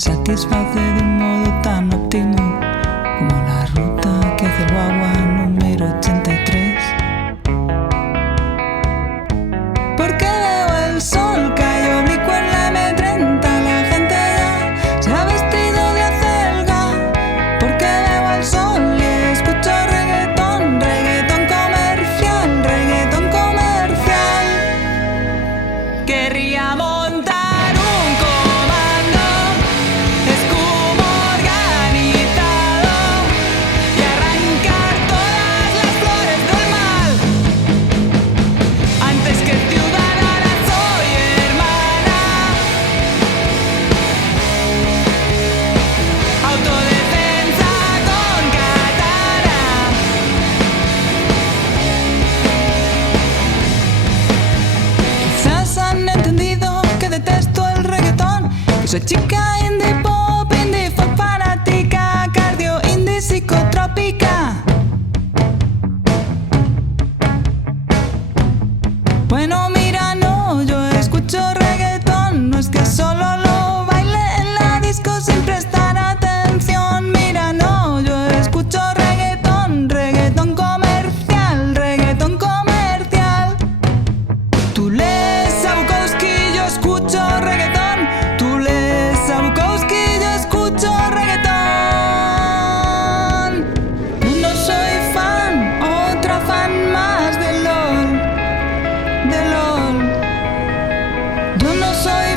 satisface de un modo tan óptimo como la ruta que hace el guagua número 83. Porque veo el sol, cayó oblicuo en la M30, la gente ya se ha vestido de acelga. Porque veo el sol y escucho reggaetón, reggaetón comercial, reggaetón comercial. Querría montar un comando, escumo organizado y arrancar todas las flores del mal. Antes que ciudadana soy hermana. Autodefensa con katana. Quizás han entendido que detesto el reggaetón, que soy chica indie pop, indie folk fanática, cardio indie psicotrópica. Bueno, mira, no, yo escucho reggaetón, no es que solo lo baile en la disco sin prestar atención. Mira, no, yo escucho reggaetón, reggaetón comercial, reggaetón comercial. Tú lees a Bukowski, yo escucho reggaetón. Tú lees a Bukowski, yo escucho reggaetón. Yo no soy fan, otra fan más de LOL, de LOL. Yo no soy